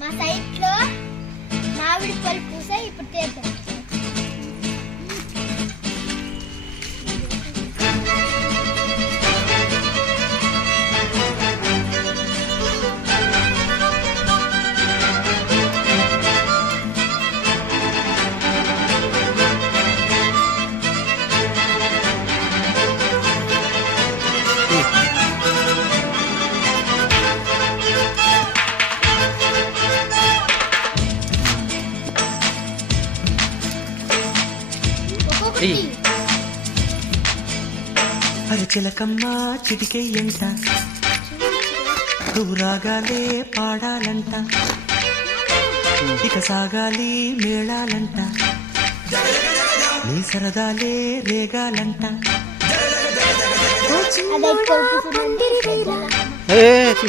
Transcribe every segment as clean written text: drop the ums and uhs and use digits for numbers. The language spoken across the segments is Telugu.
మా సైట్ లో మామిడి పళ్ళు పూసాయి. ఇప్పుడు తీద్దాం. అరచిలకమ్మ చిటికెయ్యంట, నువ్వు రాగాలే పాడాలంట, ఇక సాగాలి మేళాలంట, నీ సరదాలే రేగాలంట.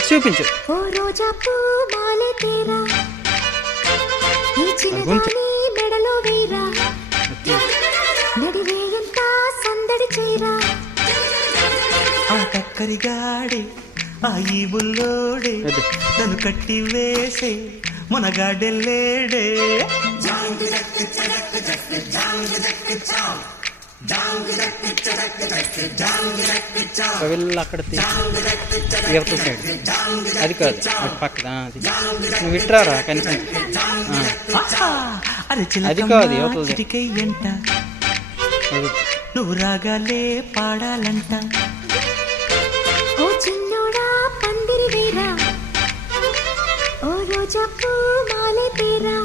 చూపించు. ఓ రోజా పూ మాలే తేరా, ఈ చిన్నదాని మెడలో వేరా, నడివేయంత సందడి చేరా. ఆ కక్కరిగాడే ఆ ఈ బుల్లోడే తను కట్టి వేసే మునగాడెల్లేడే. వెళ్ళి అక్కడ ఇవతల సైడ్ అది కాదు, అది పక్కన అది నువ్వు విట్రారా కనీసం. అది కాదు చిటికెయ్యంట, నువ్వు రాగాలే పాడాలంట. ఓ చిన్నోడా పందిరి వేరా, ఓ రోజా పూ మాలే తేరా.